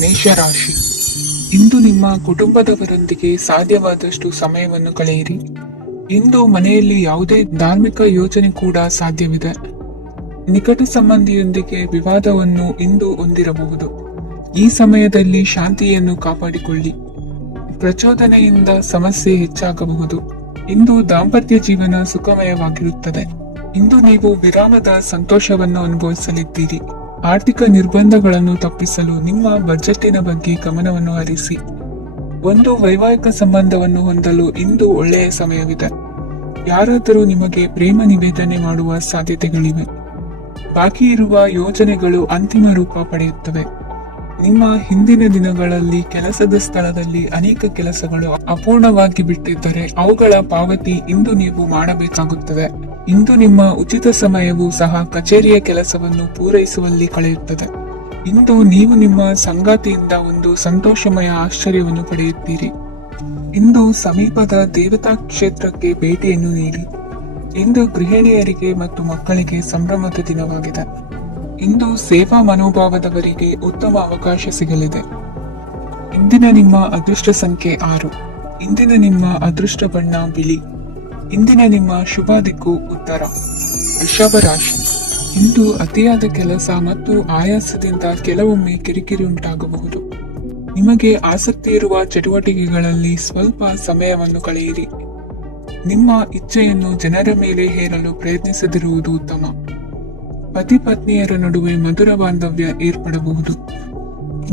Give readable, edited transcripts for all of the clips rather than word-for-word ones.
ಮೇಷರಾಶಿ. ಇಂದು ನಿಮ್ಮ ಕುಟುಂಬದವರೊಂದಿಗೆ ಸಾಧ್ಯವಾದಷ್ಟು ಸಮಯವನ್ನು ಕಳೆಯಿರಿ. ಇಂದು ಮನೆಯಲ್ಲಿ ಯಾವುದೇ ಧಾರ್ಮಿಕ ಯೋಜನೆ ಕೂಡ ಸಾಧ್ಯವಿದೆ. ನಿಕಟ ಸಂಬಂಧಿಯೊಂದಿಗೆ ವಿವಾದವನ್ನು ಇಂದು ಹೊಂದಿರಬಹುದು. ಈ ಸಮಯದಲ್ಲಿ ಶಾಂತಿಯನ್ನು ಕಾಪಾಡಿಕೊಳ್ಳಿ. ಪ್ರಚೋದನೆಯಿಂದ ಸಮಸ್ಯೆ ಹೆಚ್ಚಾಗಬಹುದು. ಇಂದು ದಾಂಪತ್ಯ ಜೀವನ ಸುಖಮಯವಾಗಿರುತ್ತದೆ. ಇಂದು ನೀವು ವಿರಾಮದ ಸಂತೋಷವನ್ನು ಅನುಭವಿಸಲಿದ್ದೀರಿ. ಆರ್ಥಿಕ ನಿರ್ಬಂಧಗಳನ್ನು ತಪ್ಪಿಸಲು ನಿಮ್ಮ ಬಜೆಟ್ಟಿನ ಬಗ್ಗೆ ಗಮನವನ್ನು ಹರಿಸಿ. ಒಂದು ವೈವಾಹಿಕ ಸಂಬಂಧವನ್ನು ಹೊಂದಲು ಇಂದು ಒಳ್ಳೆಯ ಸಮಯವಿದೆ. ಯಾರಾದರೂ ನಿಮಗೆ ಪ್ರೇಮ ನಿವೇದನೆ ಮಾಡುವ ಸಾಧ್ಯತೆಗಳಿವೆ. ಬಾಕಿ ಇರುವ ಯೋಜನೆಗಳು ಅಂತಿಮ ರೂಪ ಪಡೆಯುತ್ತವೆ. ನಿಮ್ಮ ಹಿಂದಿನ ದಿನಗಳಲ್ಲಿ ಕೆಲಸದ ಸ್ಥಳದಲ್ಲಿ ಅನೇಕ ಕೆಲಸಗಳು ಅಪೂರ್ಣವಾಗಿ ಬಿಟ್ಟಿದ್ದರೆ ಅವುಗಳ ಪಾವತಿ ಇಂದು ನೀವು ಮಾಡಬೇಕಾಗುತ್ತದೆ. ಇಂದು ನಿಮ್ಮ ಉಚಿತ ಸಮಯವೂ ಸಹ ಕಚೇರಿಯ ಕೆಲಸವನ್ನು ಪೂರೈಸುವಲ್ಲಿ ಕಳೆಯುತ್ತದೆ. ಇಂದು ನೀವು ನಿಮ್ಮ ಸಂಗಾತಿಯಿಂದ ಒಂದು ಸಂತೋಷಮಯ ಆಶ್ಚರ್ಯವನ್ನು ಪಡೆಯುತ್ತೀರಿ. ಇಂದು ಸಮೀಪದ ದೇವತಾ ಕ್ಷೇತ್ರಕ್ಕೆ ಭೇಟಿಯನ್ನು ನೀಡಿ. ಇಂದು ಗೃಹಿಣಿಯರಿಗೆ ಮತ್ತು ಮಕ್ಕಳಿಗೆ ಸಂಭ್ರಮದ ದಿನವಾಗಿದೆ. ಇಂದು ಸೇವಾ ಮನೋಭಾವದವರಿಗೆ ಉತ್ತಮ ಅವಕಾಶ ಸಿಗಲಿದೆ. ಇಂದಿನ ನಿಮ್ಮ ಅದೃಷ್ಟ ಸಂಖ್ಯೆ 6. ಇಂದಿನ ನಿಮ್ಮ ಅದೃಷ್ಟ ಬಣ್ಣ ಬಿಳಿ. ಇಂದಿನ ನಿಮ್ಮ ಶುಭ ದಿಕ್ಕು ಉತ್ತರ. ವೃಷಭ ರಾಶಿ. ಇಂದು ಅತಿಯಾದ ಕೆಲಸ ಮತ್ತು ಆಯಾಸದಿಂದ ಕೆಲವೊಮ್ಮೆ ಕಿರಿಕಿರಿ ಉಂಟಾಗಬಹುದು. ನಿಮಗೆ ಆಸಕ್ತಿ ಇರುವ ಚಟುವಟಿಕೆಗಳಲ್ಲಿ ಸ್ವಲ್ಪ ಸಮಯವನ್ನು ಕಳೆಯಿರಿ. ನಿಮ್ಮ ಇಚ್ಛೆಯನ್ನು ಜನರ ಮೇಲೆ ಹೇರಲು ಪ್ರಯತ್ನಿಸದಿರುವುದು ಉತ್ತಮ. ಪತಿ ಪತ್ನಿಯರ ನಡುವೆ ಮಧುರ ಬಾಂಧವ್ಯ ಏರ್ಪಡಬಹುದು.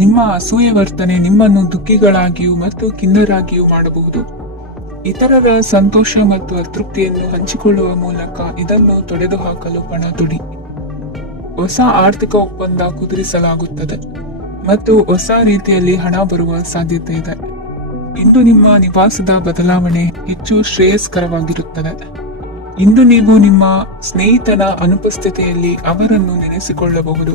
ನಿಮ್ಮ ಅಸೂಯೆ ವರ್ತನೆ ನಿಮ್ಮನ್ನು ದುಃಖಿಗಳಾಗಿಯೂ ಮತ್ತು ಖಿನ್ನರಾಗಿಯೂ ಮಾಡಬಹುದು. ಇತರರ ಸಂತೋಷ ಮತ್ತು ಅತೃಪ್ತಿಯನ್ನು ಹಂಚಿಕೊಳ್ಳುವ ಮೂಲಕ ಇದನ್ನು ತೊಡೆದುಹಾಕಲು ಪಣ ತೊಡಿ. ಹೊಸ ಆರ್ಥಿಕ ಒಪ್ಪಂದ ಕುದುರಿಸಲಾಗುತ್ತದೆ ಮತ್ತು ಹೊಸ ರೀತಿಯಲ್ಲಿ ಹಣ ಬರುವ ಸಾಧ್ಯತೆ ಇದೆ. ಇಂದು ನಿಮ್ಮ ನಿವಾಸದ ಬದಲಾವಣೆ ಹೆಚ್ಚು ಶ್ರೇಯಸ್ಕರವಾಗಿರುತ್ತದೆ. ಇಂದು ನೀವು ನಿಮ್ಮ ಸ್ನೇಹಿತನ ಅನುಪಸ್ಥಿತಿಯಲ್ಲಿ ಅವರನ್ನು ನೆನೆಸಿಕೊಳ್ಳಬಹುದು.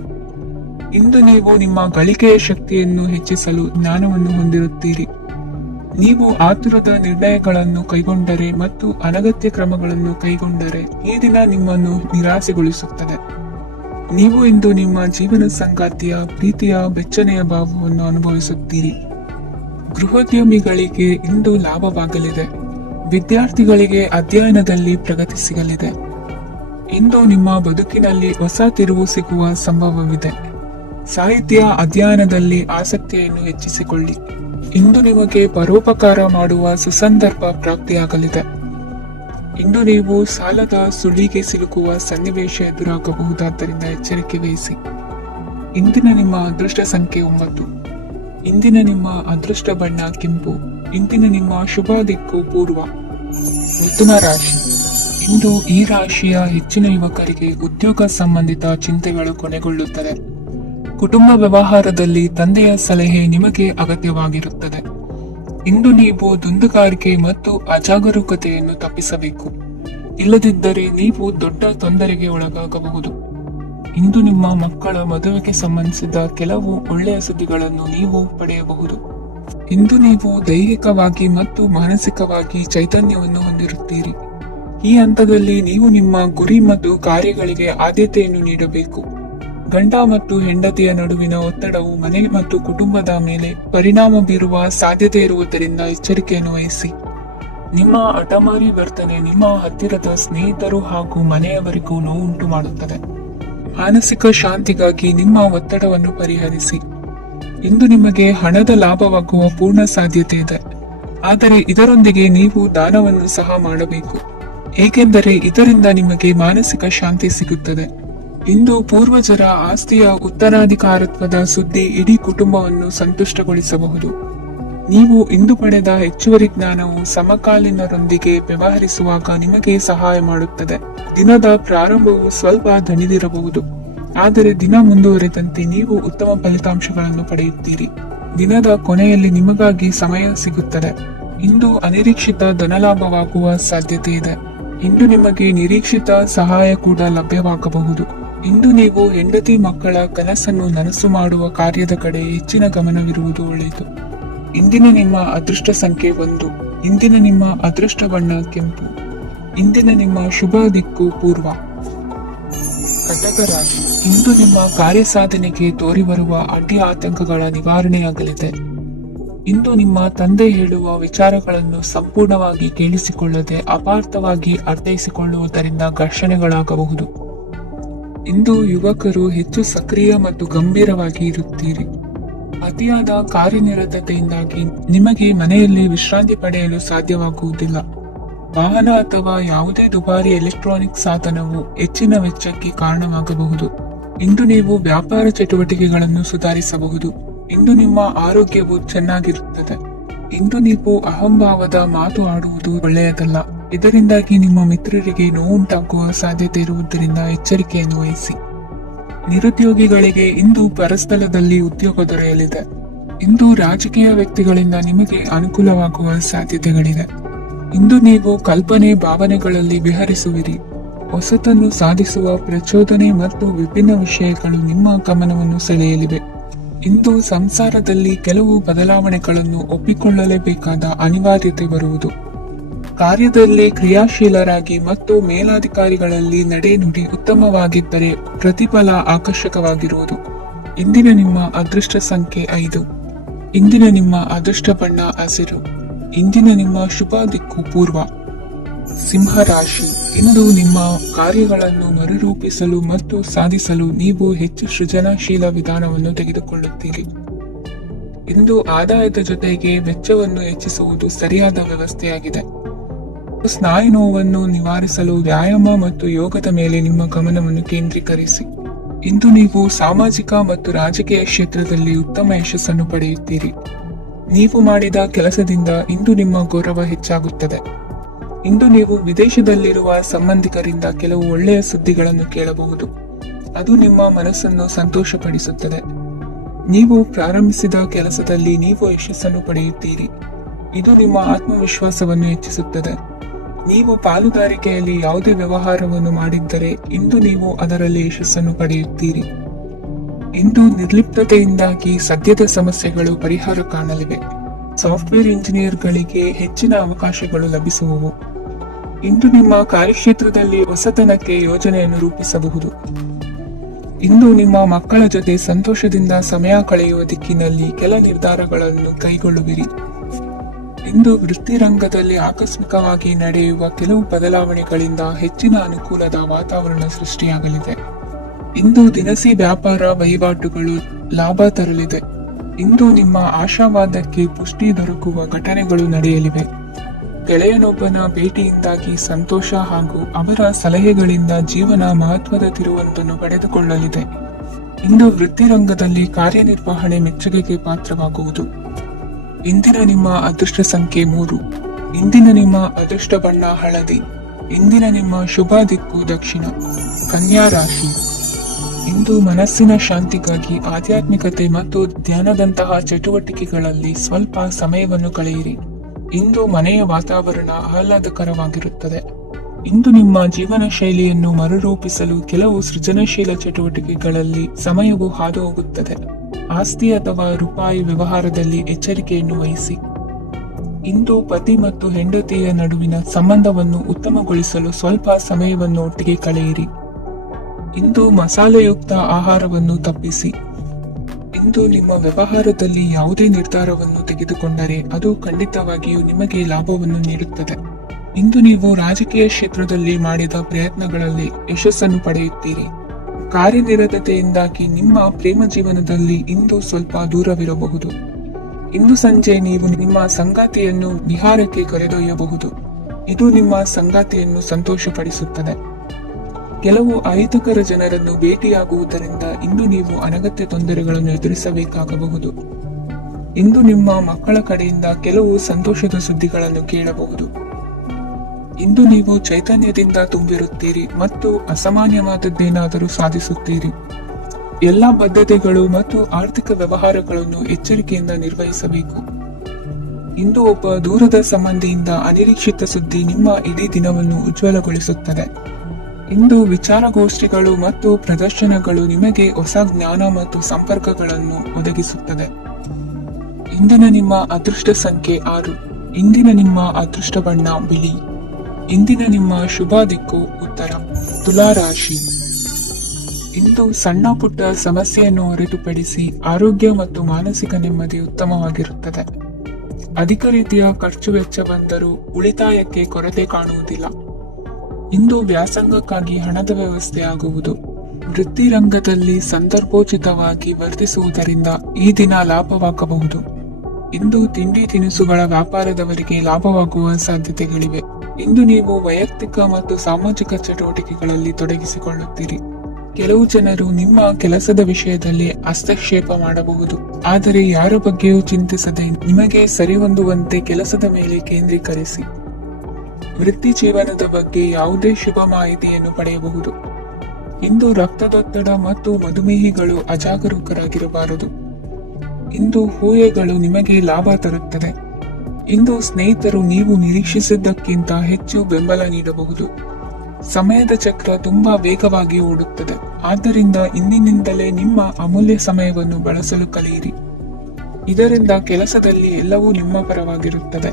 ಇಂದು ನೀವು ನಿಮ್ಮ ಗಳಿಕೆಯ ಶಕ್ತಿಯನ್ನು ಹೆಚ್ಚಿಸಲು ಜ್ಞಾನವನ್ನು ಹೊಂದಿರುತ್ತೀರಿ. ನೀವು ಆತುರದ ನಿರ್ಣಯಗಳನ್ನು ಕೈಗೊಂಡರೆ ಮತ್ತು ಅನಗತ್ಯ ಕ್ರಮಗಳನ್ನು ಕೈಗೊಂಡರೆ ಈ ದಿನ ನಿಮ್ಮನ್ನು ನಿರಾಸೆಗೊಳಿಸುತ್ತದೆ. ನೀವು ಇಂದು ನಿಮ್ಮ ಜೀವನ ಸಂಗಾತಿಯ ಪ್ರೀತಿಯ ಬೆಚ್ಚನೆಯ ಭಾವವನ್ನು ಅನುಭವಿಸುತ್ತೀರಿ. ಗೃಹೋದ್ಯಮಿಗಳಿಗೆ ಇಂದು ಲಾಭವಾಗಲಿದೆ. ವಿದ್ಯಾರ್ಥಿಗಳಿಗೆ ಅಧ್ಯಯನದಲ್ಲಿ ಪ್ರಗತಿ ಸಿಗಲಿದೆ. ಇಂದು ನಿಮ್ಮ ಬದುಕಿನಲ್ಲಿ ಹೊಸ ತಿರುವು ಸಿಗುವ ಸಂಭವವಿದೆ. ಸಾಹಿತ್ಯ ಅಧ್ಯಯನದಲ್ಲಿ ಆಸಕ್ತಿಯನ್ನು ಹೆಚ್ಚಿಸಿಕೊಳ್ಳಿ. ಇಂದು ನಿಮಗೆ ಪರೋಪಕಾರ ಮಾಡುವ ಸುಸಂದರ್ಭ ಪ್ರಾಪ್ತಿಯಾಗಲಿದೆ. ಇಂದು ನೀವು ಸಾಲದ ಸುಳಿಗೆ ಸಿಲುಕುವ ಸನ್ನಿವೇಶ ಎದುರಾಗಬಹುದಾದ್ದರಿಂದ ಎಚ್ಚರಿಕೆ ವಹಿಸಿ. ಇಂದಿನ ನಿಮ್ಮ ಅದೃಷ್ಟ ಸಂಖ್ಯೆ 9. ಇಂದಿನ ನಿಮ್ಮ ಅದೃಷ್ಟ ಬಣ್ಣ ಕೆಂಪು. ಇಂದಿನ ನಿಮ್ಮ ಶುಭ ದಿಕ್ಕು ಪೂರ್ವ. ಮಿಥುನ ರಾಶಿ. ಇಂದು ಈ ರಾಶಿಯ ಹೆಚ್ಚಿನ ಯುವಕರಿಗೆ ಉದ್ಯೋಗ ಸಂಬಂಧಿತ ಚಿಂತೆಗಳು ಕೊನೆಗೊಳ್ಳುತ್ತದೆ. ಕುಟುಂಬ ವ್ಯವಹಾರದಲ್ಲಿ ತಂದೆಯ ಸಲಹೆ ನಿಮಗೆ ಅಗತ್ಯವಾಗಿರುತ್ತದೆ. ಇಂದು ನೀವು ದುಂದುಗಾರಿಕೆ ಮತ್ತು ಅಜಾಗರೂಕತೆಯನ್ನು ತಪ್ಪಿಸಬೇಕು. ಇಲ್ಲದಿದ್ದರೆ ನೀವು ದೊಡ್ಡ ತೊಂದರೆಗೆ ಒಳಗಾಗಬಹುದು. ಇಂದು ನಿಮ್ಮ ಮಕ್ಕಳ ಮದುವೆಗೆ ಸಂಬಂಧಿಸಿದ ಕೆಲವು ಒಳ್ಳೆಯ ಸುದ್ದಿಗಳನ್ನು ನೀವು ಪಡೆಯಬಹುದು. ಇಂದು ನೀವು ದೈಹಿಕವಾಗಿ ಮತ್ತು ಮಾನಸಿಕವಾಗಿ ಚೈತನ್ಯವನ್ನು ಹೊಂದಿರುತ್ತೀರಿ. ಈ ಹಂತದಲ್ಲಿ ನೀವು ನಿಮ್ಮ ಗುರಿ ಮತ್ತು ಕಾರ್ಯಗಳಿಗೆ ಆದ್ಯತೆಯನ್ನು ನೀಡಬೇಕು. ಗಂಡ ಮತ್ತು ಹೆಂಡತಿಯ ನಡುವಿನ ಒತ್ತಡವು ಮನೆ ಮತ್ತು ಕುಟುಂಬದ ಮೇಲೆ ಪರಿಣಾಮ ಬೀರುವ ಸಾಧ್ಯತೆ ಇರುವುದರಿಂದ ಎಚ್ಚರಿಕೆಯನ್ನು ವಹಿಸಿ. ನಿಮ್ಮ ಹಠಮಾರಿ ವರ್ತನೆ ನಿಮ್ಮ ಹತ್ತಿರದ ಸ್ನೇಹಿತರು ಹಾಗೂ ಮನೆಯವರಿಗೂ ನೋವುಂಟು ಮಾಡುತ್ತದೆ. ಮಾನಸಿಕ ಶಾಂತಿಗಾಗಿ ನಿಮ್ಮ ಒತ್ತಡವನ್ನು ಪರಿಹರಿಸಿ. ಇಂದು ನಿಮಗೆ ಹಣದ ಲಾಭವಾಗುವ ಪೂರ್ಣ ಸಾಧ್ಯತೆ ಇದೆ. ಆದರೆ ಇದರೊಂದಿಗೆ ನೀವು ದಾನವನ್ನು ಸಹ ಮಾಡಬೇಕು, ಏಕೆಂದರೆ ಇದರಿಂದ ನಿಮಗೆ ಮಾನಸಿಕ ಶಾಂತಿ ಸಿಗುತ್ತದೆ. ಇಂದು ಪೂರ್ವಜರ ಆಸ್ತಿಯ ಉತ್ತರಾಧಿಕಾರತ್ವದ ಸುದ್ದಿ ಇಡೀ ಕುಟುಂಬವನ್ನು ಸಂತುಷ್ಟಗೊಳಿಸಬಹುದು. ನೀವು ಇಂದು ಪಡೆದ ಹೆಚ್ಚುವರಿ ಜ್ಞಾನವು ಸಮಕಾಲೀನರೊಂದಿಗೆ ವ್ಯವಹರಿಸುವಾಗ ನಿಮಗೆ ಸಹಾಯ ಮಾಡುತ್ತದೆ. ದಿನದ ಪ್ರಾರಂಭವು ಸ್ವಲ್ಪ ದಣಿದಿರಬಹುದು, ಆದರೆ ದಿನ ಮುಂದುವರೆದಂತೆ ನೀವು ಉತ್ತಮ ಫಲಿತಾಂಶಗಳನ್ನು ಪಡೆಯುತ್ತೀರಿ. ದಿನದ ಕೊನೆಯಲ್ಲಿ ನಿಮಗಾಗಿ ಸಮಯ ಸಿಗುತ್ತದೆ. ಇಂದು ಅನಿರೀಕ್ಷಿತ ಧನಲಾಭವಾಗುವ ಸಾಧ್ಯತೆ ಇದೆ. ಇಂದು ನಿಮಗೆ ನಿರೀಕ್ಷಿತ ಸಹಾಯ ಕೂಡ ಲಭ್ಯವಾಗಬಹುದು. ಇಂದು ನೀವು ಹೆಂಡತಿ ಮಕ್ಕಳ ಕನಸನ್ನು ನನಸು ಮಾಡುವ ಕಾರ್ಯದ ಕಡೆ ಹೆಚ್ಚಿನ ಗಮನವಿರುವುದು ಒಳ್ಳೆಯದು. ಇಂದಿನ ನಿಮ್ಮ ಅದೃಷ್ಟ ಸಂಖ್ಯೆ 1. ಇಂದಿನ ನಿಮ್ಮ ಅದೃಷ್ಟ ಬಣ್ಣ ಕೆಂಪು. ಇಂದಿನ ನಿಮ್ಮ ಶುಭ ದಿಕ್ಕು ಪೂರ್ವ. ಕಟಕ ರಾಶಿ. ಇಂದು ನಿಮ್ಮ ಕಾರ್ಯಸಾಧನೆಗೆ ತೋರಿಬರುವ ಅಡ್ಡಿ ಆತಂಕಗಳ ನಿವಾರಣೆಯಾಗಲಿದೆ. ಇಂದು ನಿಮ್ಮ ತಂದೆ ಹೇಳುವ ವಿಚಾರಗಳನ್ನು ಸಂಪೂರ್ಣವಾಗಿ ಕೇಳಿಸಿಕೊಳ್ಳದೆ ಅಪಾರ್ಥವಾಗಿ ಅರ್ಥೈಸಿಕೊಳ್ಳುವುದರಿಂದ ಘರ್ಷಣೆಗಳಾಗಬಹುದು. ಇಂದು ಯುವಕರು ಹೆಚ್ಚು ಸಕ್ರಿಯ ಮತ್ತು ಗಂಭೀರವಾಗಿ ಇರುತ್ತೀರಿ. ಅತಿಯಾದ ಕಾರ್ಯನಿರತತೆಯಿಂದಾಗಿ ನಿಮಗೆ ಮನೆಯಲ್ಲಿ ವಿಶ್ರಾಂತಿ ಪಡೆಯಲು ಸಾಧ್ಯವಾಗುವುದಿಲ್ಲ. ವಾಹನ ಅಥವಾ ಯಾವುದೇ ದುಬಾರಿ ಎಲೆಕ್ಟ್ರಾನಿಕ್ ಸಾಧನವು ಹೆಚ್ಚಿನ ವೆಚ್ಚಕ್ಕೆ ಕಾರಣವಾಗಬಹುದು. ಇಂದು ನೀವು ವ್ಯಾಪಾರ ಚಟುವಟಿಕೆಗಳನ್ನು ಸುಧಾರಿಸಬಹುದು. ಇಂದು ನಿಮ್ಮ ಆರೋಗ್ಯವು ಚೆನ್ನಾಗಿರುತ್ತದೆ. ಇಂದು ನೀವು ಅಹಂಭಾವದ ಮಾತು ಆಡುವುದು ಒಳ್ಳೆಯದಲ್ಲ. ಇದರಿಂದಾಗಿ ನಿಮ್ಮ ಮಿತ್ರರಿಗೆ ನೋವುಂಟಾಗುವ ಸಾಧ್ಯತೆ ಇರುವುದರಿಂದ ಎಚ್ಚರಿಕೆಯನ್ನು ವಹಿಸಿ. ನಿರುದ್ಯೋಗಿಗಳಿಗೆ ಇಂದು ಪರಸ್ಥಳದಲ್ಲಿ ಉದ್ಯೋಗ ದೊರೆಯಲಿದೆ. ಇಂದು ರಾಜಕೀಯ ವ್ಯಕ್ತಿಗಳಿಂದ ನಿಮಗೆ ಅನುಕೂಲವಾಗುವ ಸಾಧ್ಯತೆಗಳಿದೆ. ಇಂದು ನೀವು ಕಲ್ಪನೆ ಭಾವನೆಗಳಲ್ಲಿ ವಿಹರಿಸುವಿರಿ. ಹೊಸತನ್ನು ಸಾಧಿಸುವ ಪ್ರಚೋದನೆ ಮತ್ತು ವಿಭಿನ್ನ ವಿಷಯಗಳು ನಿಮ್ಮ ಗಮನವನ್ನು ಸೆಳೆಯಲಿವೆ. ಇಂದು ಸಂಸಾರದಲ್ಲಿ ಕೆಲವು ಬದಲಾವಣೆಗಳನ್ನು ಒಪ್ಪಿಕೊಳ್ಳಲೇಬೇಕಾದ ಅನಿವಾರ್ಯತೆ ಬರುವುದು. ಕಾರ್ಯದಲ್ಲಿ ಕ್ರಿಯಾಶೀಲರಾಗಿ ಮತ್ತು ಮೇಲಾಧಿಕಾರಿಗಳಲ್ಲಿ ನಡೆನುಡಿ ಉತ್ತಮವಾಗಿದ್ದರೆ ಪ್ರತಿಫಲ ಆಕರ್ಷಕವಾಗಿರುವುದು. ಇಂದಿನ ನಿಮ್ಮ ಅದೃಷ್ಟ ಸಂಖ್ಯೆ 5. ಇಂದಿನ ನಿಮ್ಮ ಅದೃಷ್ಟ ಬಣ್ಣ ಹಸಿರು. ಇಂದಿನ ನಿಮ್ಮ ಶುಭ ದಿಕ್ಕು ಪೂರ್ವ. ಸಿಂಹ ರಾಶಿ. ಇಂದು ನಿಮ್ಮ ಕಾರ್ಯಗಳನ್ನು ಮರುರೂಪಿಸಲು ಮತ್ತು ಸಾಧಿಸಲು ನೀವು ಹೆಚ್ಚು ಸೃಜನಶೀಲ ವಿಧಾನವನ್ನು ತೆಗೆದುಕೊಳ್ಳುತ್ತೀರಿ. ಇಂದು ಆದಾಯದ ಜೊತೆಗೆ ವೆಚ್ಚವನ್ನು ಹೆಚ್ಚಿಸುವುದು ಸರಿಯಾದ ವ್ಯವಸ್ಥೆಯಾಗಿದೆ. ಸ್ನಾಯು ನೋವನ್ನು ನಿವಾರಿಸಲು ವ್ಯಾಯಾಮ ಮತ್ತು ಯೋಗದ ಮೇಲೆ ನಿಮ್ಮ ಗಮನವನ್ನು ಕೇಂದ್ರೀಕರಿಸಿ. ಇಂದು ನೀವು ಸಾಮಾಜಿಕ ಮತ್ತು ರಾಜಕೀಯ ಕ್ಷೇತ್ರದಲ್ಲಿ ಉತ್ತಮ ಯಶಸ್ಸನ್ನು ಪಡೆಯುತ್ತೀರಿ. ನೀವು ಮಾಡಿದ ಕೆಲಸದಿಂದ ಇಂದು ನಿಮ್ಮ ಗೌರವ ಹೆಚ್ಚಾಗುತ್ತದೆ. ಇಂದು ನೀವು ವಿದೇಶದಲ್ಲಿರುವ ಸಂಬಂಧಿಕರಿಂದ ಕೆಲವು ಒಳ್ಳೆಯ ಸುದ್ದಿಗಳನ್ನು ಕೇಳಬಹುದು. ಅದು ನಿಮ್ಮ ಮನಸ್ಸನ್ನು ಸಂತೋಷಪಡಿಸುತ್ತದೆ. ನೀವು ಪ್ರಾರಂಭಿಸಿದ ಕೆಲಸದಲ್ಲಿ ನೀವು ಯಶಸ್ಸನ್ನು ಪಡೆಯುತ್ತೀರಿ. ಇದು ನಿಮ್ಮ ಆತ್ಮವಿಶ್ವಾಸವನ್ನು ಹೆಚ್ಚಿಸುತ್ತದೆ. ನೀವು ಪಾಲುದಾರಿಕೆಯಲ್ಲಿ ಯಾವುದೇ ವ್ಯವಹಾರವನ್ನು ಮಾಡಿದ್ದರೆ ಇಂದು ನೀವು ಅದರಲ್ಲಿ ಯಶಸ್ಸನ್ನು ಪಡೆಯುತ್ತೀರಿ. ಇಂದು ನಿರ್ಲಿಪ್ತತೆಯಿಂದಾಗಿ ಸದ್ಯದ ಸಮಸ್ಯೆಗಳು ಪರಿಹಾರ ಕಾಣಲಿವೆ. ಸಾಫ್ಟ್ವೇರ್ ಇಂಜಿನಿಯರ್ಗಳಿಗೆ ಹೆಚ್ಚಿನ ಅವಕಾಶಗಳು ಲಭಿಸುವವು. ಇಂದು ನಿಮ್ಮ ಕಾರ್ಯಕ್ಷೇತ್ರದಲ್ಲಿ ಹೊಸತನಕ್ಕೆ ಯೋಜನೆಯನ್ನು ರೂಪಿಸಬಹುದು. ಇಂದು ನಿಮ್ಮ ಮಕ್ಕಳ ಜೊತೆ ಸಂತೋಷದಿಂದ ಸಮಯ ಕಳೆಯುವ ದಿಕ್ಕಿನಲ್ಲಿ ಕೆಲ ನಿರ್ಧಾರಗಳನ್ನು ಕೈಗೊಳ್ಳುವಿರಿ. ಇಂದು ವೃತ್ತಿರಂಗದಲ್ಲಿ ಆಕಸ್ಮಿಕವಾಗಿ ನಡೆಯುವ ಕೆಲವು ಬದಲಾವಣೆಗಳಿಂದ ಹೆಚ್ಚಿನ ಅನುಕೂಲದ ವಾತಾವರಣ ಸೃಷ್ಟಿಯಾಗಲಿದೆ. ಇಂದು ದಿನಸಿ ವ್ಯಾಪಾರ ವಹಿವಾಟುಗಳು ಲಾಭ ತರಲಿದೆ. ಇಂದು ನಿಮ್ಮ ಆಶಾವಾದಕ್ಕೆ ಪುಷ್ಟಿ ದೊರಕುವ ಘಟನೆಗಳು ನಡೆಯಲಿವೆ. ಗೆಳೆಯನೊಬ್ಬನ ಭೇಟಿಯಿಂದಾಗಿ ಸಂತೋಷ ಹಾಗೂ ಅವರ ಸಲಹೆಗಳಿಂದ ಜೀವನ ಮಹತ್ವದ ತಿರುವೊಂದನ್ನು ಪಡೆದುಕೊಳ್ಳಲಿದೆ. ಇಂದು ವೃತ್ತಿರಂಗದಲ್ಲಿ ಕಾರ್ಯನಿರ್ವಹಣೆ ಮೆಚ್ಚುಗೆಗೆ ಪಾತ್ರವಾಗುವುದು. ಇಂದಿನ ನಿಮ್ಮ ಅದೃಷ್ಟ ಸಂಖ್ಯೆ 3. ಇಂದಿನ ನಿಮ್ಮ ಅದೃಷ್ಟ ಬಣ್ಣ ಹಳದಿ. ಇಂದಿನ ನಿಮ್ಮ ಶುಭ ದಿಕ್ಕು ದಕ್ಷಿಣ. ಕನ್ಯಾ ರಾಶಿ. ಇಂದು ಮನಸ್ಸಿನ ಶಾಂತಿಗಾಗಿ ಆಧ್ಯಾತ್ಮಿಕತೆ ಮತ್ತು ಧ್ಯಾನದಂತಹ ಚಟುವಟಿಕೆಗಳಲ್ಲಿ ಸ್ವಲ್ಪ ಸಮಯವನ್ನು ಕಳೆಯಿರಿ. ಇಂದು ಮನೆಯ ವಾತಾವರಣ ಆಹ್ಲಾದಕರವಾಗಿರುತ್ತದೆ. ಇಂದು ನಿಮ್ಮ ಜೀವನ ಶೈಲಿಯನ್ನು ಮರುರೂಪಿಸಲು ಕೆಲವು ಸೃಜನಶೀಲ ಚಟುವಟಿಕೆಗಳಲ್ಲಿ ಸಮಯವು ಹಾದು ಹೋಗುತ್ತದೆ. ಆಸ್ತಿ ಅಥವಾ ರೂಪಾಯಿ ವ್ಯವಹಾರದಲ್ಲಿ ಎಚ್ಚರಿಕೆಯನ್ನು ವಹಿಸಿ. ಇಂದು ಪತಿ ಮತ್ತು ಹೆಂಡತಿಯ ನಡುವಿನ ಸಂಬಂಧವನ್ನು ಉತ್ತಮಗೊಳಿಸಲು ಸ್ವಲ್ಪ ಸಮಯವನ್ನು ಒಟ್ಟಿಗೆ ಕಳೆಯಿರಿ. ಇಂದು ಮಸಾಲೆಯುಕ್ತ ಆಹಾರವನ್ನು ತಪ್ಪಿಸಿ. ಇಂದು ನಿಮ್ಮ ವ್ಯವಹಾರದಲ್ಲಿ ಯಾವುದೇ ನಿರ್ಧಾರವನ್ನು ತೆಗೆದುಕೊಂಡರೆ ಅದು ಖಂಡಿತವಾಗಿಯೂ ನಿಮಗೆ ಲಾಭವನ್ನು ನೀಡುತ್ತದೆ. ಇಂದು ನೀವು ರಾಜಕೀಯ ಕ್ಷೇತ್ರದಲ್ಲಿ ಮಾಡಿದ ಪ್ರಯತ್ನಗಳಲ್ಲಿ ಯಶಸ್ಸನ್ನು ಪಡೆಯುತ್ತೀರಿ. ಕಾರ್ಯನಿರತತೆಯಿಂದಾಗಿ ನಿಮ್ಮ ಪ್ರೇಮ ಜೀವನದಲ್ಲಿ ಇಂದು ಸ್ವಲ್ಪ ದೂರವಿರಬಹುದು. ಇಂದು ಸಂಜೆ ನೀವು ನಿಮ್ಮ ಸಂಗಾತಿಯನ್ನು ವಿಹಾರಕ್ಕೆ ಕರೆದೊಯ್ಯಬಹುದು. ಇದು ನಿಮ್ಮ ಸಂಗಾತಿಯನ್ನು ಸಂತೋಷಪಡಿಸುತ್ತದೆ. ಕೆಲವು ಅಹಿತಕರ ಜನರನ್ನು ಭೇಟಿಯಾಗುವುದರಿಂದ ಇಂದು ನೀವು ಅನಗತ್ಯ ತೊಂದರೆಗಳನ್ನು ಎದುರಿಸಬೇಕಾಗಬಹುದು. ಇಂದು ನಿಮ್ಮ ಮಕ್ಕಳ ಕಡೆಯಿಂದ ಕೆಲವು ಸಂತೋಷದ ಸುದ್ದಿಗಳನ್ನು ಕೇಳಬಹುದು. ಇಂದು ನೀವು ಚೈತನ್ಯದಿಂದ ತುಂಬಿರುತ್ತೀರಿ ಮತ್ತು ಅಸಾಮಾನ್ಯವಾದದ್ದೇನಾದರೂ ಸಾಧಿಸುತ್ತೀರಿ. ಎಲ್ಲ ಬದ್ಧತೆಗಳು ಮತ್ತು ಆರ್ಥಿಕ ವ್ಯವಹಾರಗಳನ್ನು ಎಚ್ಚರಿಕೆಯಿಂದ ನಿರ್ವಹಿಸಬೇಕು. ಇಂದು ಒಬ್ಬ ದೂರದ ಸಂಬಂಧಿಯಿಂದ ಅನಿರೀಕ್ಷಿತ ಸುದ್ದಿ ನಿಮ್ಮ ಇಡೀ ದಿನವನ್ನು ಉಜ್ವಲಗೊಳಿಸುತ್ತದೆ. ಇಂದು ವಿಚಾರಗೋಷ್ಠಿಗಳು ಮತ್ತು ಪ್ರದರ್ಶನಗಳು ನಿಮಗೆ ಹೊಸ ಜ್ಞಾನ ಮತ್ತು ಸಂಪರ್ಕಗಳನ್ನು ಒದಗಿಸುತ್ತದೆ. ಇಂದಿನ ನಿಮ್ಮ ಅದೃಷ್ಟ ಸಂಖ್ಯೆ 6. ಇಂದಿನ ನಿಮ್ಮ ಅದೃಷ್ಟ ಬಣ್ಣ ಬಿಳಿ. ಇಂದಿನ ನಿಮ್ಮ ಶುಭ ದಿಕ್ಕು ಉತ್ತರ. ತುಲಾ ರಾಶಿ. ಇಂದು ಸಣ್ಣ ಪುಟ್ಟ ಸಮಸ್ಯೆಯನ್ನು ಹೊರತುಪಡಿಸಿ ಆರೋಗ್ಯ ಮತ್ತು ಮಾನಸಿಕ ನೆಮ್ಮದಿ ಉತ್ತಮವಾಗಿರುತ್ತದೆ. ಅಧಿಕ ರೀತಿಯ ಖರ್ಚು ವೆಚ್ಚ ಬಂದರೂ ಉಳಿತಾಯಕ್ಕೆ ಕೊರತೆ ಕಾಣುವುದಿಲ್ಲ. ಇಂದು ವ್ಯಾಸಂಗಕ್ಕಾಗಿ ಹಣದ ವ್ಯವಸ್ಥೆ ಆಗುವುದು. ವೃತ್ತಿ ರಂಗದಲ್ಲಿ ಸಂದರ್ಭೋಚಿತವಾಗಿ ವರ್ತಿಸುವುದರಿಂದ ಈ ದಿನ ಲಾಭವಾಗಬಹುದು. ಇಂದು ತಿಂಡಿ ತಿನಿಸುಗಳ ವ್ಯಾಪಾರದವರಿಗೆ ಲಾಭವಾಗುವ ಸಾಧ್ಯತೆಗಳಿವೆ. ಇಂದು ನೀವು ವೈಯಕ್ತಿಕ ಮತ್ತು ಸಾಮಾಜಿಕ ಚಟುವಟಿಕೆಗಳಲ್ಲಿ ತೊಡಗಿಸಿಕೊಳ್ಳುತ್ತೀರಿ. ಕೆಲವು ಜನರು ನಿಮ್ಮ ಕೆಲಸದ ವಿಷಯದಲ್ಲಿ ಹಸ್ತಕ್ಷೇಪ ಮಾಡಬಹುದು, ಆದರೆ ಯಾರ ಬಗ್ಗೆಯೂ ಚಿಂತಿಸದೆ ನಿಮಗೆ ಸರಿಹೊಂದುವಂತೆ ಕೆಲಸದ ಮೇಲೆ ಕೇಂದ್ರೀಕರಿಸಿ. ವೃತ್ತಿ ಜೀವನದ ಬಗ್ಗೆ ಯಾವುದೇ ಶುಭ ಮಾಹಿತಿಯನ್ನು ಪಡೆಯಬಹುದು. ಇಂದು ರಕ್ತದೊತ್ತಡ ಮತ್ತು ಮಧುಮೇಹಿಗಳು ಅಜಾಗರೂಕರಾಗಿರಬಾರದು. ಇಂದು ಊಹೆಗಳು ನಿಮಗೆ ಲಾಭ ತರುತ್ತದೆ. ಇಂದು ಸ್ನೇಹಿತರು ನೀವು ನಿರೀಕ್ಷಿಸಿದ್ದಕ್ಕಿಂತ ಹೆಚ್ಚು ಬೆಂಬಲ ನೀಡಬಹುದು. ಸಮಯದ ಚಕ್ರ ತುಂಬಾ ವೇಗವಾಗಿ ಓಡುತ್ತದೆ. ಆದ್ದರಿಂದ ಇಂದಿನಿಂದಲೇ ನಿಮ್ಮ ಅಮೂಲ್ಯ ಸಮಯವನ್ನು ಬಳಸಲು ಕಲಿಯಿರಿ. ಇದರಿಂದ ಕೆಲಸದಲ್ಲಿ ಎಲ್ಲವೂ ನಿಮ್ಮ ಪರವಾಗಿರುತ್ತದೆ.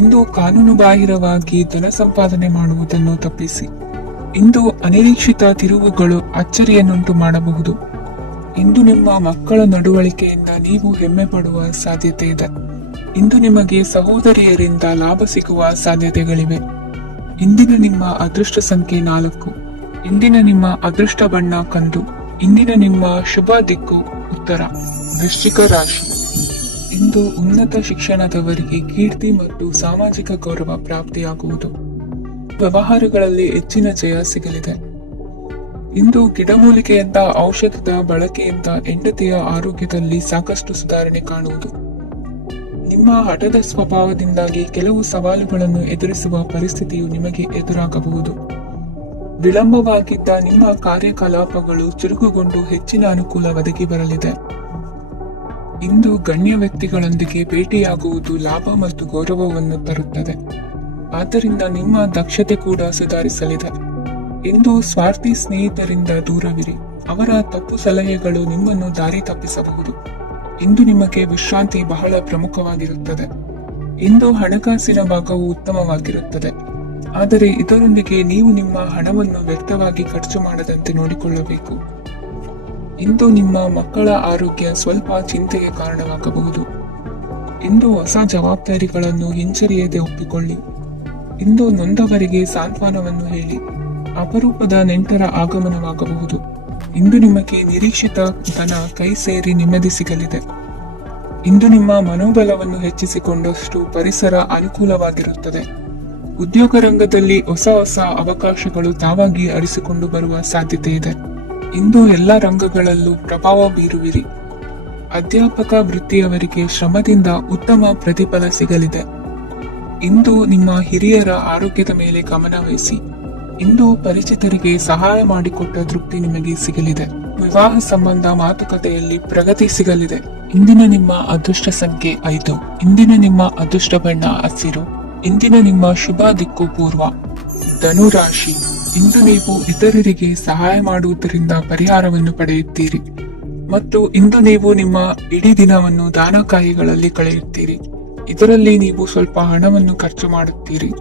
ಇಂದು ಕಾನೂನುಬಾಹಿರವಾಗಿ ಧನ ಸಂಪಾದನೆ ಮಾಡುವುದನ್ನು ತಪ್ಪಿಸಿ. ಇಂದು ಅನಿರೀಕ್ಷಿತ ತಿರುವುಗಳು ಅಚ್ಚರಿಯನ್ನುಂಟು ಮಾಡಬಹುದು. ಇಂದು ನಿಮ್ಮ ಮಕ್ಕಳ ನಡವಳಿಕೆಯಿಂದ ನೀವು ಹೆಮ್ಮೆ ಪಡುವ ಸಾಧ್ಯತೆ ಇದೆ. ಇಂದು ನಿಮಗೆ ಸಹೋದರಿಯರಿಂದ ಲಾಭ ಸಿಗುವ ಸಾಧ್ಯತೆಗಳಿವೆ. ಇಂದಿನ ನಿಮ್ಮ ಅದೃಷ್ಟ ಸಂಖ್ಯೆ 4. ಇಂದಿನ ನಿಮ್ಮ ಅದೃಷ್ಟ ಬಣ್ಣ ಕಂದು. ಇಂದಿನ ನಿಮ್ಮ ಶುಭ ದಿಕ್ಕು ಉತ್ತರ. ವೃಶ್ಚಿಕ ರಾಶಿ. ಇಂದು ಉನ್ನತ ಶಿಕ್ಷಣದವರಿಗೆ ಕೀರ್ತಿ ಮತ್ತು ಸಾಮಾಜಿಕ ಗೌರವ ಪ್ರಾಪ್ತಿಯಾಗುವುದು. ವ್ಯವಹಾರಗಳಲ್ಲಿ ಹೆಚ್ಚಿನ ಜಯ ಸಿಗಲಿದೆ. ಇಂದು ಗಿಡಮೂಲಿಕೆಯಂತ ಔಷಧದ ಬಳಕೆಯಿಂದ ಹೆಂಡತಿಯ ಆರೋಗ್ಯದಲ್ಲಿ ಸಾಕಷ್ಟು ಸುಧಾರಣೆ ಕಾಣುವುದು. ನಿಮ್ಮ ಹಠದ ಸ್ವಭಾವದಿಂದಾಗಿ ಕೆಲವು ಸವಾಲುಗಳನ್ನು ಎದುರಿಸುವ ಪರಿಸ್ಥಿತಿಯು ನಿಮಗೆ ಎದುರಾಗಬಹುದು. ವಿಳಂಬವಾಗಿದ್ದ ನಿಮ್ಮ ಕಾರ್ಯಕಲಾಪಗಳು ಚುರುಕುಗೊಂಡು ಹೆಚ್ಚಿನ ಅನುಕೂಲ ಒದಗಿ ಬರಲಿದೆ. ಇಂದು ಗಣ್ಯ ವ್ಯಕ್ತಿಗಳೊಂದಿಗೆ ಭೇಟಿಯಾಗುವುದು ಲಾಭ ಮತ್ತು ಗೌರವವನ್ನು ತರುತ್ತದೆ. ಆದ್ದರಿಂದ ನಿಮ್ಮ ದಕ್ಷತೆ ಕೂಡ ಸುಧಾರಿಸಲಿದೆ. ಇಂದು ಸ್ವಾರ್ಥಿ ಸ್ನೇಹಿತರಿಂದ ದೂರವಿರಿ. ಅವರ ತಪ್ಪು ಸಲಹೆಗಳು ನಿಮ್ಮನ್ನು ದಾರಿ ತಪ್ಪಿಸಬಹುದು. ಇಂದು ನಿಮಗೆ ವಿಶ್ರಾಂತಿ ಬಹಳ ಪ್ರಮುಖವಾಗಿರುತ್ತದೆ. ಇಂದು ಹಣಕಾಸಿನ ಭಾಗವು ಉತ್ತಮವಾಗಿರುತ್ತದೆ. ಆದರೆ ಇದರೊಂದಿಗೆ ನೀವು ನಿಮ್ಮ ಹಣವನ್ನು ವ್ಯರ್ಥವಾಗಿ ಖರ್ಚು ಮಾಡದಂತೆ ನೋಡಿಕೊಳ್ಳಬೇಕು. ಇಂದು ನಿಮ್ಮ ಮಕ್ಕಳ ಆರೋಗ್ಯ ಸ್ವಲ್ಪ ಚಿಂತೆಗೆ ಕಾರಣವಾಗಬಹುದು. ಇಂದು ಹೊಸ ಜವಾಬ್ದಾರಿಗಳನ್ನು ಹಿಂಜರಿಯದೆ ಒಪ್ಪಿಕೊಳ್ಳಿ. ಇಂದು ನೊಂದವರಿಗೆ ಸಾಂತ್ವನವನ್ನು ಹೇಳಿ. ಅಪರೂಪದ ನೆಂಟರ ಆಗಮನವಾಗಬಹುದು. ಇಂದು ನಿಮಗೆ ನಿರೀಕ್ಷಿತ ಧನ ಕೈ ಸೇರಿ ನೆಮ್ಮದಿ ಸಿಗಲಿದೆ. ಇಂದು ನಿಮ್ಮ ಮನೋಬಲವನ್ನು ಹೆಚ್ಚಿಸಿಕೊಂಡಷ್ಟು ಪರಿಸರ ಅನುಕೂಲವಾಗಿರುತ್ತದೆ. ಉದ್ಯೋಗ ರಂಗದಲ್ಲಿ ಹೊಸ ಹೊಸ ಅವಕಾಶಗಳು ತಾವಾಗಿ ಅರಿಸಿಕೊಂಡು ಬರುವ ಸಾಧ್ಯತೆ ಇದೆ. ಇಂದು ಎಲ್ಲ ರಂಗಗಳಲ್ಲೂ ಪ್ರಭಾವ ಬೀರುವಿರಿ. ಅಧ್ಯಾಪಕ ವೃತ್ತಿಯವರಿಗೆ ಶ್ರಮದಿಂದ ಉತ್ತಮ ಪ್ರತಿಫಲ ಸಿಗಲಿದೆ. ಇಂದು ನಿಮ್ಮ ಹಿರಿಯರ ಆರೋಗ್ಯದ ಮೇಲೆ ಗಮನ ವಹಿಸಿ. ಇಂದು ಪರಿಚಿತರಿಗೆ ಸಹಾಯ ಮಾಡಿಕೊಟ್ಟ ತೃಪ್ತಿ ನಿಮಗೆ ಸಿಗಲಿದೆ. ವಿವಾಹ ಸಂಬಂಧ ಮಾತುಕತೆಯಲ್ಲಿ ಪ್ರಗತಿ ಸಿಗಲಿದೆ. ಇಂದಿನ ನಿಮ್ಮ ಅದೃಷ್ಟ ಸಂಖ್ಯೆ 5. ಇಂದಿನ ನಿಮ್ಮ ಅದೃಷ್ಟ ಬಣ್ಣ ಹಸಿರು. ಇಂದಿನ ನಿಮ್ಮ ಶುಭ ದಿಕ್ಕು ಪೂರ್ವ. ಧನುರಾಶಿ. ಇಂದು ನೀವು ಇತರರಿಗೆ ಸಹಾಯ ಮಾಡುವುದರಿಂದ ಪರಿಹಾರವನ್ನು ಪಡೆಯುತ್ತೀರಿ ಮತ್ತು ಇಂದು ನೀವು ನಿಮ್ಮ ಇಡೀ ದಿನವನ್ನು ದಾನ ಕಾರ್ಯಗಳಲ್ಲಿ ಕಳೆಯುತ್ತೀರಿ. ಇದರಲ್ಲಿ ನೀವು ಸ್ವಲ್ಪ ಹಣವನ್ನು ಖರ್ಚು ಮಾಡುತ್ತೀರಿ.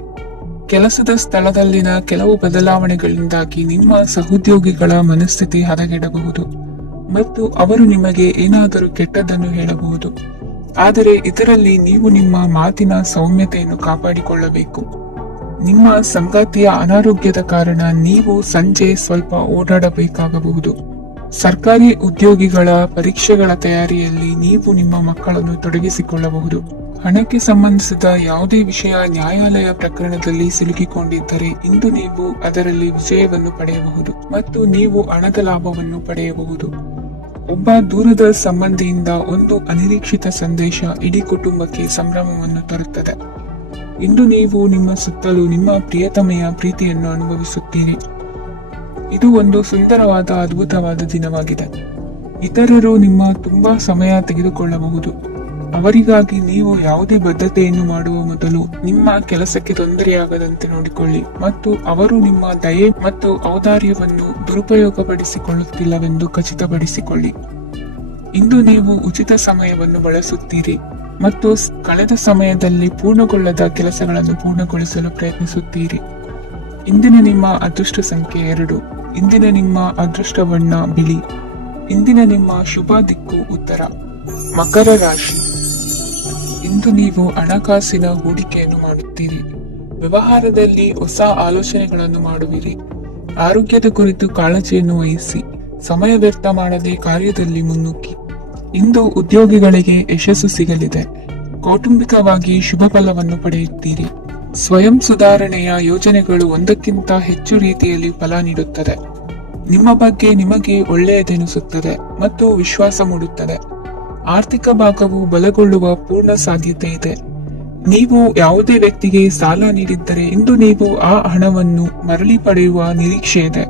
ಕೆಲಸದ ಸ್ಥಳದಲ್ಲಿನ ಕೆಲವು ಬದಲಾವಣೆಗಳಿಂದಾಗಿ ನಿಮ್ಮ ಸಹೋದ್ಯೋಗಿಗಳ ಮನಸ್ಥಿತಿ ಹದಗೆಡಬಹುದು ಮತ್ತು ಅವರು ನಿಮಗೆ ಏನಾದರೂ ಕೆಟ್ಟದ್ದನ್ನು ಹೇಳಬಹುದು. ಆದರೆ ಇದರಲ್ಲಿ ನೀವು ನಿಮ್ಮ ಮಾತಿನ ಸೌಮ್ಯತೆಯನ್ನು ಕಾಪಾಡಿಕೊಳ್ಳಬೇಕು. ನಿಮ್ಮ ಸಂಗಾತಿಯ ಅನಾರೋಗ್ಯದ ಕಾರಣ ನೀವು ಸಂಜೆ ಸ್ವಲ್ಪ ಓಡಾಡಬೇಕಾಗಬಹುದು. ಸರ್ಕಾರಿ ಉದ್ಯೋಗಿಗಳ ಪರೀಕ್ಷೆಗಳ ತಯಾರಿಯಲ್ಲಿ ನೀವು ನಿಮ್ಮ ಮಕ್ಕಳನ್ನು ತೊಡಗಿಸಿಕೊಳ್ಳಬಹುದು. ಹಣಕ್ಕೆ ಸಂಬಂಧಿಸಿದ ಯಾವುದೇ ವಿಷಯ ನ್ಯಾಯಾಲಯ ಪ್ರಕರಣದಲ್ಲಿ ಸಿಲುಕಿಕೊಂಡಿದ್ದರೆ ಇಂದು ನೀವು ಅದರಲ್ಲಿ ವಿಜಯವನ್ನು ಪಡೆಯಬಹುದು ಮತ್ತು ನೀವು ಹಣದ ಲಾಭವನ್ನು ಪಡೆಯಬಹುದು. ಒಬ್ಬ ದೂರದ ಸಂಬಂಧಿಯಿಂದ ಒಂದು ಅನಿರೀಕ್ಷಿತ ಸಂದೇಶ ಇಡೀ ಕುಟುಂಬಕ್ಕೆ ಸಂಭ್ರಮವನ್ನು ತರುತ್ತದೆ. ಇಂದು ನೀವು ನಿಮ್ಮ ಸುತ್ತಲೂ ನಿಮ್ಮ ಪ್ರಿಯತಮೆಯ ಪ್ರೀತಿಯನ್ನು ಅನುಭವಿಸುತ್ತೀರಿ. ಇದು ಒಂದು ಸುಂದರವಾದ ಅದ್ಭುತವಾದ ದಿನವಾಗಿದೆ. ಇತರರು ನಿಮ್ಮ ತುಂಬಾ ಸಮಯ ತೆಗೆದುಕೊಳ್ಳಬಹುದು. ಅವರಿಗಾಗಿ ನೀವು ಯಾವುದೇ ಬದ್ಧತೆಯನ್ನು ಮಾಡುವ ಮೊದಲು ನಿಮ್ಮ ಕೆಲಸಕ್ಕೆ ತೊಂದರೆಯಾಗದಂತೆ ನೋಡಿಕೊಳ್ಳಿ ಮತ್ತು ಅವರು ನಿಮ್ಮ ದಯೆ ಮತ್ತು ಔದಾರ್ಯವನ್ನು ದುರುಪಯೋಗಪಡಿಸಿಕೊಳ್ಳುತ್ತಿಲ್ಲವೆಂದು ಖಚಿತಪಡಿಸಿಕೊಳ್ಳಿ. ಇಂದು ನೀವು ಉಚಿತ ಸಮಯವನ್ನು ಬಳಸುತ್ತೀರಿ ಮತ್ತು ಕಳೆದ ಸಮಯದಲ್ಲಿ ಪೂರ್ಣಗೊಳ್ಳದ ಕೆಲಸಗಳನ್ನು ಪೂರ್ಣಗೊಳಿಸಲು ಪ್ರಯತ್ನಿಸುತ್ತೀರಿ. ಇಂದಿನ ನಿಮ್ಮ ಅದೃಷ್ಟ ಸಂಖ್ಯೆ 2. ಇಂದಿನ ನಿಮ್ಮ ಅದೃಷ್ಟ ಬಣ್ಣ ಬಿಳಿ. ಇಂದಿನ ನಿಮ್ಮ ಶುಭ ದಿಕ್ಕು ಉತ್ತರ. ಮಕರ ರಾಶಿ. ಇಂದು ನೀವು ಹಣಕಾಸಿನ ಹೂಡಿಕೆಯನ್ನು ಮಾಡುತ್ತೀರಿ. ವ್ಯವಹಾರದಲ್ಲಿ ಹೊಸ ಆಲೋಚನೆಗಳನ್ನು ಮಾಡುವಿರಿ. ಆರೋಗ್ಯದ ಕುರಿತು ಕಾಳಜಿಯನ್ನು ವಹಿಸಿ. ಸಮಯ ವ್ಯರ್ಥ ಮಾಡದೆ ಕಾರ್ಯದಲ್ಲಿ ಮುನ್ನುಗ್ಗಿ. ಇಂದು ಉದ್ಯೋಗಿಗಳಿಗೆ ಯಶಸ್ಸು ಸಿಗಲಿದೆ. ಕೌಟುಂಬಿಕವಾಗಿ ಶುಭ ಫಲವನ್ನು ಪಡೆಯುತ್ತೀರಿ. ಸ್ವಯಂ ಸುಧಾರಣೆಯ ಯೋಜನೆಗಳು ಒಂದಕ್ಕಿಂತ ಹೆಚ್ಚು ರೀತಿಯಲ್ಲಿ ಫಲ ನೀಡುತ್ತದೆ. ನಿಮ್ಮ ಬಗ್ಗೆ ನಿಮಗೆ ಒಳ್ಳೆಯದೆನಿಸುತ್ತದೆ ಮತ್ತು ವಿಶ್ವಾಸ ಮೂಡುತ್ತದೆ. ಆರ್ಥಿಕ ಭಾಗವು ಬಲಗೊಳ್ಳುವ ಪೂರ್ಣ ಸಾಧ್ಯತೆ ಇದೆ. ನೀವು ಯಾವುದೇ ವ್ಯಕ್ತಿಗೆ ಸಾಲ ನೀಡಿದ್ದರೆ ಇಂದು ನೀವು ಆ ಹಣವನ್ನು ಮರಳಿ ಪಡೆಯುವ ನಿರೀಕ್ಷೆ ಇದೆ.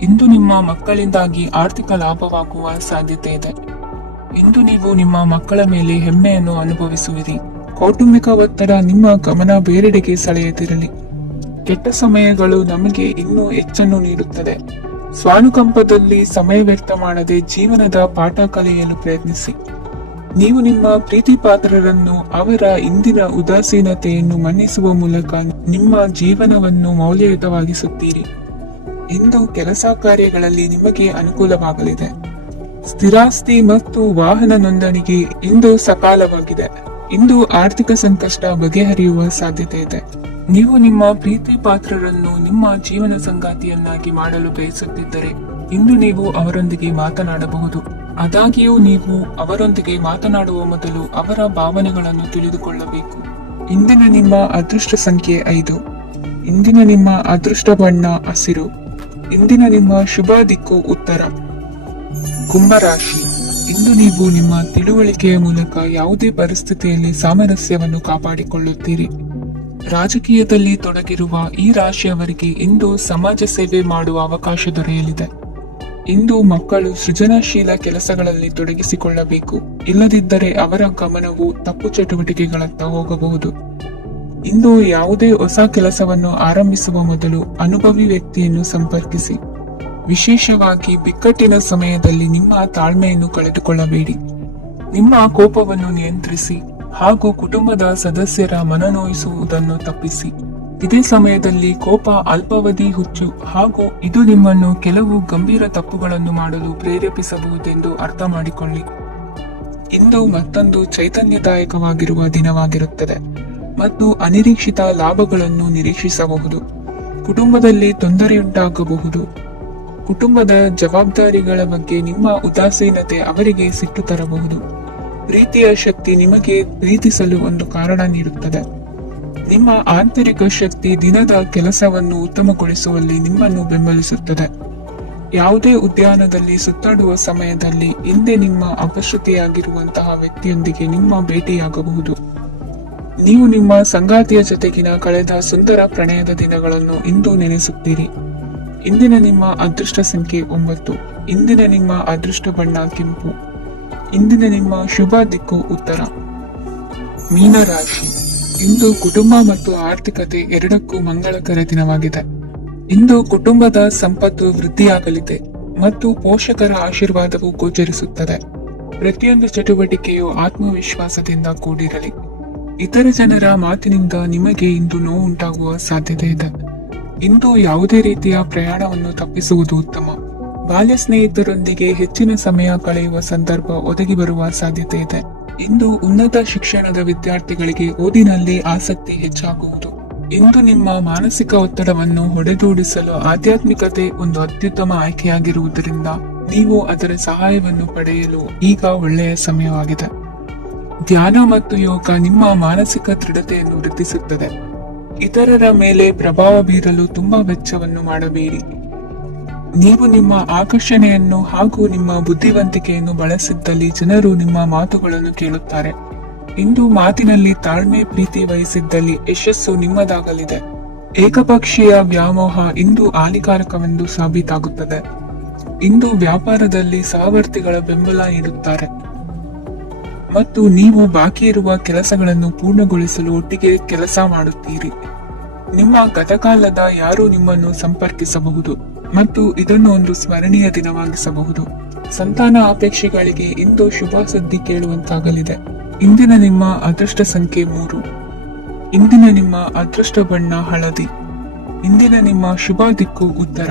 ಇಂದು ನಿಮ್ಮ ಮಕ್ಕಳಿಂದಾಗಿ ಆರ್ಥಿಕ ಲಾಭವಾಗುವ ಸಾಧ್ಯತೆ ಇದೆ. ಇಂದು ನೀವು ನಿಮ್ಮ ಮಕ್ಕಳ ಮೇಲೆ ಹೆಮ್ಮೆಯನ್ನು ಅನುಭವಿಸುವಿರಿ. ಕೌಟುಂಬಿಕ ಒತ್ತಡ ನಿಮ್ಮ ಗಮನ ಬೇರೆಡೆಗೆ ಸೆಳೆಯದಿರಲಿ. ಕೆಟ್ಟ ಸಮಯಗಳು ನಮಗೆ ಇನ್ನೂ ಹೆಚ್ಚನ್ನು ನೀಡುತ್ತದೆ. ಸ್ವಾನುಕಂಪದಲ್ಲಿ ಸಮಯ ವ್ಯರ್ಥ ಮಾಡದೆ ಜೀವನದ ಪಾಠ ಕಲಿಯಲು ಪ್ರಯತ್ನಿಸಿ. ನೀವು ನಿಮ್ಮ ಪ್ರೀತಿ ಪಾತ್ರರನ್ನು ಅವರ ಇಂದಿನ ಉದಾಸೀನತೆಯನ್ನು ಮನ್ನಿಸುವ ಮೂಲಕ ನಿಮ್ಮ ಜೀವನವನ್ನು ಮೌಲ್ಯಯುತವಾಗಿಸುತ್ತೀರಿ. ಇಂದು ಕೆಲಸ ಕಾರ್ಯಗಳಲ್ಲಿ ನಿಮಗೆ ಅನುಕೂಲವಾಗಲಿದೆ. ಸ್ಥಿರಾಸ್ತಿ ಮತ್ತು ವಾಹನ ನೋಂದಣಿಗೆ ಇಂದು ಸಕಾಲವಾಗಿದೆ. ಇಂದು ಆರ್ಥಿಕ ಸಂಕಷ್ಟ ಬಗೆಹರಿಯುವ ಸಾಧ್ಯತೆ ಇದೆ. ನೀವು ನಿಮ್ಮ ಪ್ರೀತಿ ಪಾತ್ರರನ್ನು ನಿಮ್ಮ ಜೀವನ ಸಂಗಾತಿಯನ್ನಾಗಿ ಮಾಡಲು ಬಯಸುತ್ತಿದ್ದರೆ ಇಂದು ನೀವು ಅವರೊಂದಿಗೆ ಮಾತನಾಡಬಹುದು. ಆದಾಗ್ಯೂ ನೀವು ಅವರೊಂದಿಗೆ ಮಾತನಾಡುವ ಮೊದಲು ಅವರ ಭಾವನೆಗಳನ್ನು ತಿಳಿದುಕೊಳ್ಳಬೇಕು. ಇಂದಿನ ನಿಮ್ಮ ಅದೃಷ್ಟ ಸಂಖ್ಯೆ 5. ಇಂದಿನ ನಿಮ್ಮ ಅದೃಷ್ಟ ಬಣ್ಣ ಹಸಿರು. ಇಂದಿನ ನಿಮ್ಮ ಶುಭ ದಿಕ್ಕು ಉತ್ತರ. ಕುಂಭರಾಶಿ. ಇಂದು ನೀವು ನಿಮ್ಮ ತಿಳುವಳಿಕೆಯ ಮೂಲಕ ಯಾವುದೇ ಪರಿಸ್ಥಿತಿಯಲ್ಲಿ ಸಾಮರಸ್ಯವನ್ನು ಕಾಪಾಡಿಕೊಳ್ಳುತ್ತೀರಿ. ರಾಜಕೀಯದಲ್ಲಿ ತೊಡಗಿರುವ ಈ ರಾಶಿಯವರಿಗೆ ಇಂದು ಸಮಾಜ ಸೇವೆ ಮಾಡುವ ಅವಕಾಶ ದೊರೆಯಲಿದೆ. ಇಂದು ಮಕ್ಕಳು ಸೃಜನಶೀಲ ಕೆಲಸಗಳಲ್ಲಿ ತೊಡಗಿಸಿಕೊಳ್ಳಬೇಕು. ಇಲ್ಲದಿದ್ದರೆ ಅವರ ಗಮನವು ತಪ್ಪು ಚಟುವಟಿಕೆಗಳತ್ತ ಹೋಗಬಹುದು. ಇಂದು ಯಾವುದೇ ಹೊಸ ಕೆಲಸವನ್ನು ಆರಂಭಿಸುವ ಮೊದಲು ಅನುಭವಿ ವ್ಯಕ್ತಿಯನ್ನು ಸಂಪರ್ಕಿಸಿ. ವಿಶೇಷವಾಗಿ ಬಿಕ್ಕಟ್ಟಿನ ಸಮಯದಲ್ಲಿ ನಿಮ್ಮ ತಾಳ್ಮೆಯನ್ನು ಕಳೆದುಕೊಳ್ಳಬೇಡಿ. ನಿಮ್ಮ ಕೋಪವನ್ನು ನಿಯಂತ್ರಿಸಿ ಹಾಗೂ ಕುಟುಂಬದ ಸದಸ್ಯರ ಮನನೋಯಿಸುವುದನ್ನು ತಪ್ಪಿಸಿ. ಇದೇ ಸಮಯದಲ್ಲಿ ಕೋಪ ಅಲ್ಪಾವಧಿ ಹುಚ್ಚು ಹಾಗೂ ಇದು ನಿಮ್ಮನ್ನು ಕೆಲವು ಗಂಭೀರ ತಪ್ಪುಗಳನ್ನು ಮಾಡಲು ಪ್ರೇರೇಪಿಸಬಹುದೆಂದು ಅರ್ಥ ಮಾಡಿಕೊಳ್ಳಿ. ಇಂದು ಮತ್ತೊಂದು ಚೈತನ್ಯದಾಯಕವಾಗಿರುವ ದಿನವಾಗಿರುತ್ತದೆ ಮತ್ತು ಅನಿರೀಕ್ಷಿತ ಲಾಭಗಳನ್ನು ನಿರೀಕ್ಷಿಸಬಹುದು. ಕುಟುಂಬದಲ್ಲಿ ತೊಂದರೆಯುಂಟಾಗಬಹುದು. ಕುಟುಂಬದ ಜವಾಬ್ದಾರಿಗಳ ಬಗ್ಗೆ ನಿಮ್ಮ ಉದಾಸೀನತೆ ಅವರಿಗೆ ಸಿಟ್ಟು ತರಬಹುದು. ಪ್ರೀತಿಯ ಶಕ್ತಿ ನಿಮಗೆ ಪ್ರೀತಿಸಲು ಒಂದು ಕಾರಣ ನೀಡುತ್ತದೆ. ನಿಮ್ಮ ಆಂತರಿಕ ಶಕ್ತಿ ದಿನದ ಕೆಲಸವನ್ನು ಉತ್ತಮಗೊಳಿಸುವಲ್ಲಿ ನಿಮ್ಮನ್ನು ಬೆಂಬಲಿಸುತ್ತದೆ. ಯಾವುದೇ ಉದ್ಯಾನದಲ್ಲಿ ಸುತ್ತಾಡುವ ಸಮಯದಲ್ಲಿ ಹಿಂದೆ ನಿಮ್ಮ ಅಪಶ್ರುತಿಯಾಗಿರುವಂತಹ ವ್ಯಕ್ತಿಯೊಂದಿಗೆ ನಿಮ್ಮ ಭೇಟಿಯಾಗಬಹುದು. ನೀವು ನಿಮ್ಮ ಸಂಗಾತಿಯ ಜೊತೆಗಿನ ಕಳೆದ ಸುಂದರ ಪ್ರಣಯದ ದಿನಗಳನ್ನು ಇಂದು ನೆನೆಸುತ್ತೀರಿ. ಇಂದಿನ ನಿಮ್ಮ ಅದೃಷ್ಟ ಸಂಖ್ಯೆ 9. ಇಂದಿನ ನಿಮ್ಮ ಅದೃಷ್ಟ ಬಣ್ಣ ಕೆಂಪು. ಇಂದಿನ ನಿಮ್ಮ ಶುಭ ದಿಕ್ಕು ಉತ್ತರ. ಮೀನರಾಶಿ. ಇಂದು ಕುಟುಂಬ ಮತ್ತು ಆರ್ಥಿಕತೆ ಎರಡಕ್ಕೂ ಮಂಗಳಕರ ದಿನವಾಗಿದೆ. ಇಂದು ಕುಟುಂಬದ ಸಂಪತ್ತು ವೃದ್ಧಿಯಾಗಲಿದೆ ಮತ್ತು ಪೋಷಕರ ಆಶೀರ್ವಾದವು ಗೋಚರಿಸುತ್ತದೆ. ಪ್ರತಿಯೊಂದು ಚಟುವಟಿಕೆಯು ಆತ್ಮವಿಶ್ವಾಸದಿಂದ ಕೂಡಿರಲಿ. ಇತರ ಜನರ ಮಾತಿನಿಂದ ನಿಮಗೆ ಇಂದು ನೋವುಂಟಾಗುವ ಸಾಧ್ಯತೆ ಇದೆ. ಇಂದು ಯಾವುದೇ ರೀತಿಯ ಪ್ರಯಾಣವನ್ನು ತಪ್ಪಿಸುವುದು ಉತ್ತಮ. ಬಾಲ್ಯ ಸ್ನೇಹಿತರೊಂದಿಗೆ ಹೆಚ್ಚಿನ ಸಮಯ ಕಳೆಯುವ ಸಂದರ್ಭ ಒದಗಿ ಬರುವ ಸಾಧ್ಯತೆ ಇದೆ. ಇಂದು ಉನ್ನತ ಶಿಕ್ಷಣದ ವಿದ್ಯಾರ್ಥಿಗಳಿಗೆ ಓದಿನಲ್ಲಿ ಆಸಕ್ತಿ ಹೆಚ್ಚಾಗುವುದು. ಇಂದು ನಿಮ್ಮ ಮಾನಸಿಕ ಒತ್ತಡವನ್ನು ಹೊಡೆದೋಡಿಸಲು ಆಧ್ಯಾತ್ಮಿಕತೆ ಒಂದು ಅತ್ಯುತ್ತಮ ಆಯ್ಕೆಯಾಗಿರುವುದರಿಂದ ನೀವು ಅದರ ಸಹಾಯವನ್ನು ಪಡೆಯಲು ಈಗ ಒಳ್ಳೆಯ ಸಮಯವಾಗಿದೆ. ಧ್ಯಾನ ಮತ್ತು ಯೋಗ ನಿಮ್ಮ ಮಾನಸಿಕ ದೃಢತೆಯನ್ನು ವೃದ್ಧಿಸುತ್ತದೆ. ಇತರರ ಮೇಲೆ ಪ್ರಭಾವ ಬೀರಲು ತುಂಬಾ ವೆಚ್ಚವನ್ನು ಮಾಡಬೇಡಿ. ನೀವು ನಿಮ್ಮ ಆಕರ್ಷಣೆಯನ್ನು ಹಾಗೂ ನಿಮ್ಮ ಬುದ್ಧಿವಂತಿಕೆಯನ್ನು ಬಳಸಿದ್ದಲ್ಲಿ ಜನರು ನಿಮ್ಮ ಮಾತುಗಳನ್ನು ಕೇಳುತ್ತಾರೆ. ಇಂದು ಮಾತಿನಲ್ಲಿ ತಾಳ್ಮೆ ಪ್ರೀತಿ ವಹಿಸಿದ್ದಲ್ಲಿ ಯಶಸ್ಸು ನಿಮ್ಮದಾಗಲಿದೆ. ಏಕಪಕ್ಷೀಯ ವ್ಯಾಮೋಹ ಇಂದು ಹಾನಿಕಾರಕವೆಂದು ಸಾಬೀತಾಗುತ್ತದೆ. ಇಂದು ವ್ಯಾಪಾರದಲ್ಲಿ ಸಹವರ್ತಿಗಳ ಬೆಂಬಲ ನೀಡುತ್ತಾರೆ ಮತ್ತು ನೀವು ಬಾಕಿ ಇರುವ ಕೆಲಸಗಳನ್ನು ಪೂರ್ಣಗೊಳಿಸಲು ಒಟ್ಟಿಗೆ ಕೆಲಸ ಮಾಡುತ್ತೀರಿ. ನಿಮ್ಮ ಗತಕಾಲದ ಯಾರು ನಿಮ್ಮನ್ನು ಸಂಪರ್ಕಿಸಬಹುದು ಮತ್ತು ಇದನ್ನು ಒಂದು ಸ್ಮರಣೀಯ ದಿನವಾಗಿಸಬಹುದು. ಸಂತಾನ ಅಪೇಕ್ಷೆಗಳಿಗೆ ಇಂದು ಶುಭ ಸುದ್ದಿ ಕೇಳುವಂತಾಗಲಿದೆ. ಇಂದಿನ ನಿಮ್ಮ ಅದೃಷ್ಟ ಸಂಖ್ಯೆ 3. ಇಂದಿನ ನಿಮ್ಮ ಅದೃಷ್ಟ ಬಣ್ಣ ಹಳದಿ. ಇಂದಿನ ನಿಮ್ಮ ಶುಭ ದಿಕ್ಕು ಉತ್ತರ.